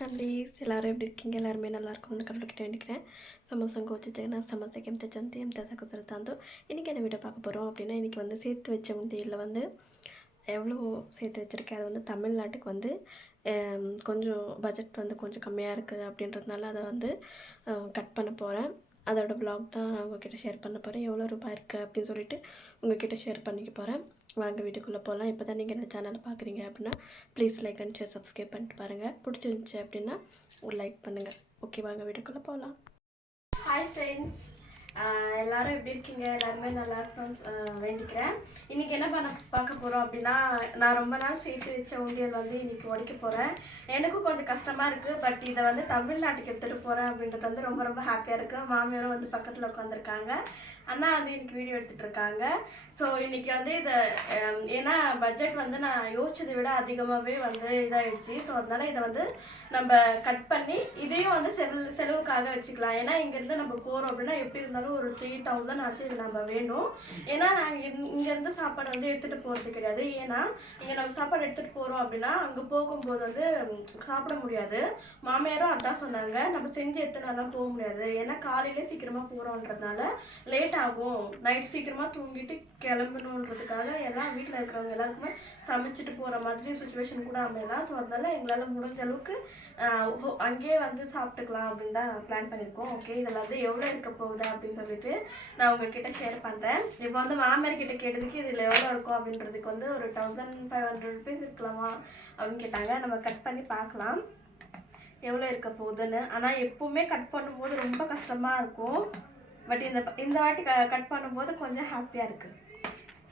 Families எல்லோரும் எப்படி இருக்கீங்க? எல்லாருமே நல்லா இருக்கணும்னு கடவுள்கிட்ட வேண்டிக்கிறேன். சமோசம் கோச்சிச்சேன்னா சமோசம் கெம் தச்சந்தி எம் தசகுசர தாந்தோ. இன்றைக்கி என்ன வீடியோ பார்க்க போகிறோம் அப்படின்னா இன்றைக்கி வந்து சேர்த்து வச்ச உண்டியில் வந்து எவ்வளோ சேர்த்து வச்சுருக்கேன்? அது வந்து தமிழ்நாட்டுக்கு வந்து கொஞ்சம் பட்ஜெட் வந்து கொஞ்சம் கம்மியாக இருக்குது அப்படின்றதுனால அதை வந்து கட் பண்ண போகிறேன் அதோடய ப்ளாக் தான் நான் உங்ககிட்ட ஷேர் பண்ண போகிறேன் எவ்வளோ ரூபாய் இருக்குது அப்படின்னு சொல்லிட்டு உங்ககிட்ட ஷேர் பண்ணிக்க போகிறேன் வாங்க வீட்டுக்குள்ளே போகலாம். இப்போ தான் நீங்கள் இந்த சேனலை பார்க்குறீங்க அப்படின்னா please like and share subscribe பண்ணிட்டு பாருங்கள் பிடிச்சிருந்துச்சி அப்படின்னா ஒரு லைக் பண்ணுங்கள் ஓகே வாங்க வீட்டுக்குள்ளே போகலாம். ஹாய் ஃப்ரெண்ட்ஸ் எல்லாரும் எப்படி இருக்கீங்க? எல்லாருமே நல்லா இருக்கணும் வேண்டிக்கிறேன். இன்றைக்கி என்ன பண்ண பார்க்க போகிறோம் அப்படின்னா நான் ரொம்ப நாள் சேர்த்து வச்ச உண்டியல் வந்து இன்றைக்கி உடைக்க போகிறேன் எனக்கும் கொஞ்சம் கஷ்டமாக இருக்குது பட் இதை வந்து தமிழ்நாட்டுக்கு எடுத்துகிட்டு போகிறேன் அப்படின்றது வந்து ரொம்ப ரொம்ப ஹாப்பியாக இருக்குது மாமியாரும் வந்து பக்கத்தில் உட்காந்துருக்காங்க அண்ணா வந்து எனக்கு வீடியோ எடுத்துகிட்டு இருக்காங்க. ஸோ இன்றைக்கி வந்து இதை ஏன்னா பட்ஜெட் வந்து நான் யோசிச்சதை விட அதிகமாகவே வந்து இதாகிடுச்சு ஸோ அதனால் இதை வந்து நம்ம கட் பண்ணி இதையும் வந்து செலவு செலவுக்காக வச்சுக்கலாம். ஏன்னா இங்கேருந்து நம்ம போகிறோம் அப்படின்னா எப்படி இருந்தாலும் ஒரு த்ரீ தௌசண்ட் ஆச்சு நம்ம வேணும். ஏன்னா நாங்கள் இங்கேருந்து சாப்பாடு வந்து எடுத்துகிட்டு போகிறது கிடையாது. ஏன்னா இங்கே நம்ம சாப்பாடு எடுத்துகிட்டு போகிறோம் அப்படின்னா அங்கே போகும்போது வந்து சாப்பிட முடியாது. மாமியாரும் அதான் சொன்னாங்க. நம்ம செஞ்சு எடுத்துனாலாம் போக முடியாது. ஏன்னா காலையிலே சீக்கிரமாக போகிறோன்றதுனால லேட் ஆகும். நைட் சீக்கிரமாக தூங்கிட்டு கிளம்பணுன்றதுக்காக எல்லாம் வீட்டில் இருக்கிறவங்க எல்லாருக்குமே சமைச்சிட்டு போகிற மாதிரி சுச்சுவேஷன் கூட அமையலாம் ஸோ அதனால் எங்களால் முடிஞ்ச அளவுக்கு அங்கேயே வந்து சாப்பிட்டுக்கலாம் அப்படின்னு தான் பிளான் பண்ணியிருக்கோம். ஓகே இதெல்லாம் எவ்வளோ இருக்க போகுது அப்படின்னு சொல்லிட்டு நான் உங்ககிட்ட ஷேர் பண்ணுறேன் இப்போ வந்து மாமியார் கிட்ட கேட்டதுக்கு இதில் எவ்வளோ இருக்கும் அப்படின்றதுக்கு வந்து ஒரு தௌசண்ட் ஃபைவ் ஹண்ட்ரட் ருபீஸ் இருக்கலாமா அப்படின்னு கேட்டாங்க. நம்ம கட் பண்ணி பார்க்கலாம். எவ்வளோ இருக்க போகுதுன்னு. ஆனால் எப்பவுமே கட் பண்ணும்போது ரொம்ப கஷ்டமாக இருக்கும். பட் இந்த இந்த வாட்டி க கட் பண்ணும்போது கொஞ்சம் ஹாப்பியாக இருக்குது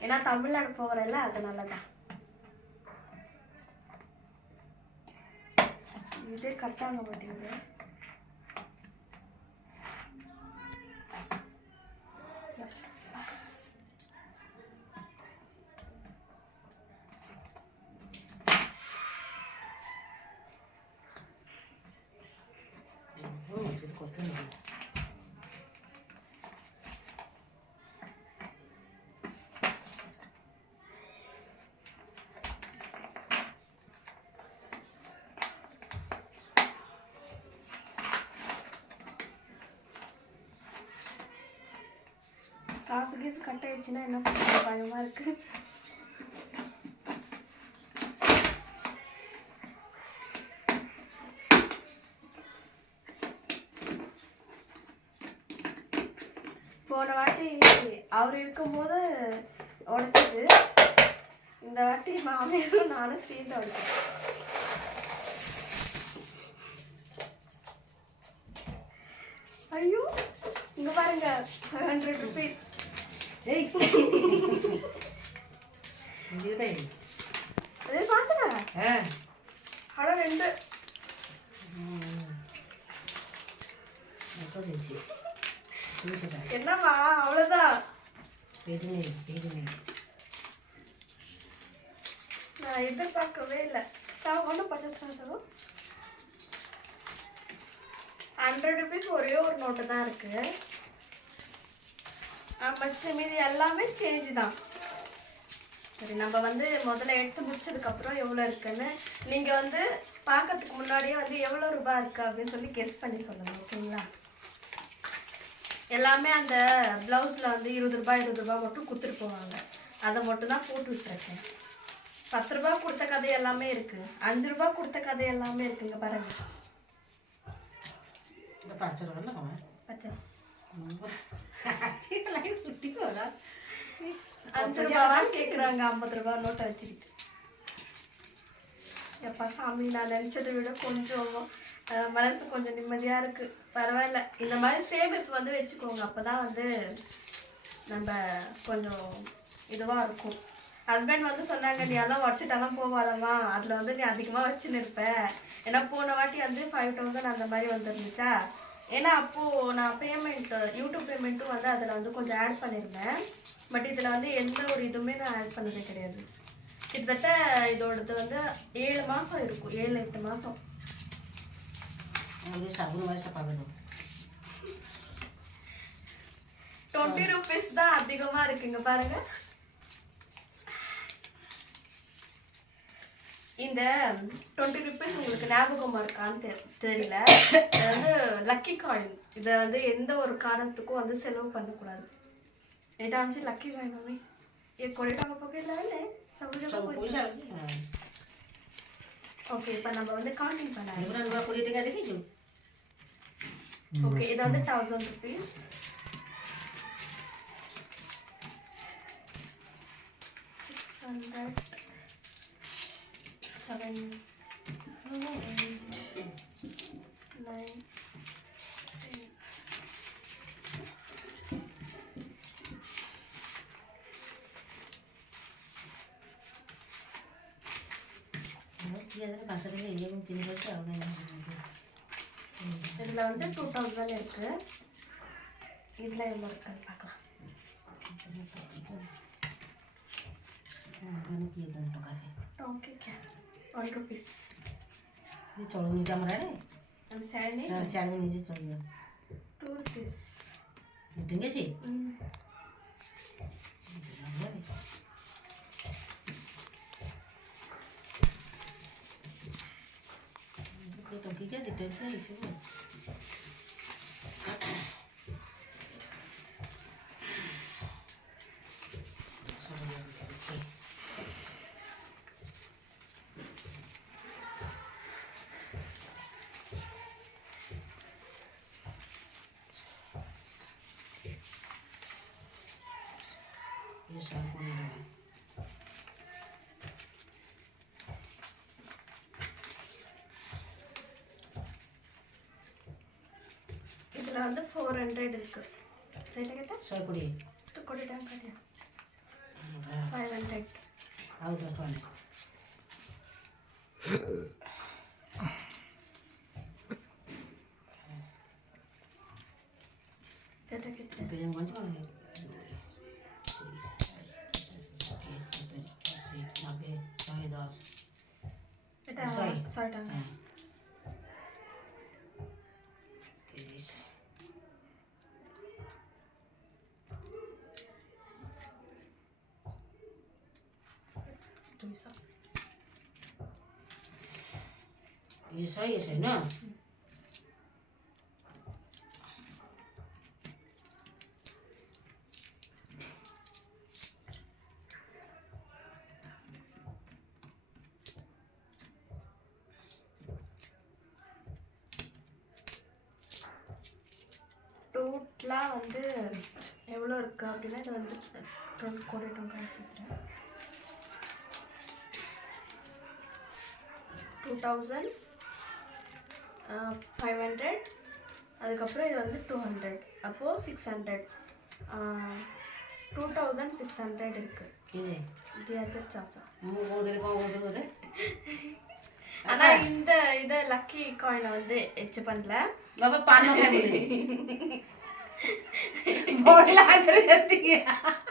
ஏன்னா தமிழ்நாடு போகிறேன்ல அதனால தான் இதே கட் பார்த்தீங்கன்னா காசு கீசு கட் ஆயிடுச்சுன்னா என்ன பண்ணுறது? பயமாக இருக்குது போன வாட்டி அவர் இருக்கும்போது உடைச்சது. இந்த வாட்டி மாமியாரும் நானும் சேர்ந்து உடைச்சேன் ஐயோ இங்க பாருங்க ஃபைவ் ஹண்ட்ரட் ருபீஸ் அதே பார்த்தேன் அட ரெண்டு. என்னம்மா அவ்வளோதான் நான் எதிர்பார்க்கவே இல்லை. நான் ஒன்றும் பர்ச்சேஸ் பண்ணுறோம் ஹண்ட்ரட் ருபீஸ் ஒரே ஒரு நோட்டு தான் இருக்கு. மச்ச மீதி எல்லாமே சேஞ்ச் தான். சரி நம்ம வந்து முதல்ல எடுத்து முடிச்சதுக்கப்புறம் எவ்வளோ இருக்குன்னு நீங்கள் வந்து பார்க்கறதுக்கு முன்னாடியே வந்து எவ்வளோ ரூபாய் இருக்கு அப்படின்னு சொல்லி கெஸ் பண்ணி சொல்லுங்கள் ஓகேங்களா எல்லாமே அந்த ப்ளவுஸில் வந்து இருபது ரூபாய் இருபது ரூபாய் மட்டும் கொடுத்துட்டு போவாங்க. அதை மட்டும் தான் போட்டு விட்டுருக்கேன் பத்து ரூபாய் கொடுத்த கதை எல்லாமே இருக்கு. அஞ்சு ரூபாய் கொடுத்த கதை எல்லாமே இருக்குங்க பாருங்க. பச்சை அஞ்சு ரூபாவான்னு கேட்குறாங்க ஐம்பது ரூபாய் நோட்டை வச்சுக்கிட்டு. எப்பா சாமி நான் நினச்சதை விட கொஞ்சம் மனசு கொஞ்சம் நிம்மதியாக இருக்கு. பரவாயில்ல. இந்த மாதிரி சேமிப்பு வந்து வச்சுக்கோங்க. அப்போ தான் வந்து நம்ம கொஞ்சம் இதுவாக இருக்கும். ஹஸ்பண்ட் வந்து சொன்னாங்க நீ எல்லாம் உடச்சிட்டாலாம் போகாதம்மா அதில் வந்து நீ அதிகமாக வச்சுன்னு இருப்ப. ஏன்னா போன வாட்டி வந்து ஃபைவ் தௌசண்ட் அந்த மாதிரி வந்துருந்துச்சா? ஏன்னா அப்போது நான் பேமெண்ட் யூடியூப் பேமெண்ட்டும் வந்து அதில் வந்து கொஞ்சம் ஆட் பண்ணியிருந்தேன் பட் இதில் வந்து எந்த ஒரு இதுவுமே நான் ஆட் பண்ணதே கிடையாது. கிட்டத்தட்ட இதோடது வந்து ஏழு மாதம் இருக்கும். ஏழு எட்டு மாதம் டுவெண்ட்டி ருபீஸ் தான் அதிகமாக இருக்குங்க பாருங்க இந்த டுவெண்ட்டி ருபீஸ் உங்களுக்கு ஞாபகமாக இருக்கான்னு தெ- தெரியல இது வந்து லக்கி காயின் இதை வந்து எந்த ஒரு காரணத்துக்கும் வந்து செலவு பண்ணக்கூடாது এটা হচ্ছে লাকি কয়েন আমি এ কোটি টাকা পকে ஓகே இப்போ நம்ம வந்து கவுண்டிங் பண்ணலாம் இவ்வளோ ரூபா கூடிய டேக்கா தேக்கிச்சு ஓகே இது வந்து thousand rupees hundred seven nine பத்து টাকা এরকম তিন বছর அவங்க இதில் வந்து டூ தௌசண்ட் இருக்குது இதில் எவ்வளோ இருக்குன்னு பார்க்கலாம் ওখানে কি এখানে টাকা আছে ஓகே கேன் ஒன் ருபீஸ் চলো নিচে আমরা রে আমি স্যান্ডি চার নিচে চলে যাও டூ ருபீஸ் ঠিক আছে Ini salah. வந்து ஃபோர் ஹண்ட்ரட் இருக்கு சரியா கேட்டா சார் கொடி கொடி தான் கொடி five hundred out of one சரியா கேட்டா கொஞ்சம் கொஞ்சம் এটা ছয় টাকা यसो यसो होइन டோட்டலாக வந்து எவ்வளோ இருக்குது அப்படின்னா இது வந்து டுவெல் கோடி டொங்காய் வச்சுக்கிறேன். டூ தௌசண்ட் ஃபைவ் ஹண்ட்ரட் அதுக்கப்புறம் இது வந்து டூ ஹண்ட்ரட் அப்போது six hundred two thousand six hundred இருக்குது ஆனா இந்த இதை லக்கி காயினை வந்து எச் பண்ணல. பாப்பா பண்ண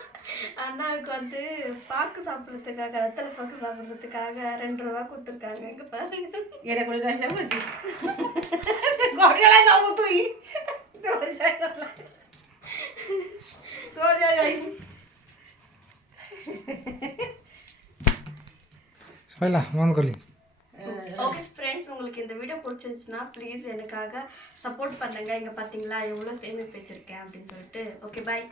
அண்ணாவுக்கு வந்து பாக்கு சாப்பிட்றதுக்காக வெத்தலை பாக்கு சாப்பிட்றதுக்காக ரெண்டு ரூபா கொடுத்துருக்காங்க. எங்க பாருங்க. ஏற கூட வச்சு குறையெல்லாம் நம்ம தூய்? சோலா வாங்க ஓகே ஃப்ரெண்ட்ஸ் உங்களுக்கு இந்த வீடியோ பிடிச்சிருந்துச்சுன்னா ப்ளீஸ் எனக்காக சப்போர்ட் பண்ணுங்கள் இங்கே பார்த்தீங்களா எவ்வளோ சேமிப்பு வச்சுருக்கேன் அப்படின்னு சொல்லிட்டு. Okay bye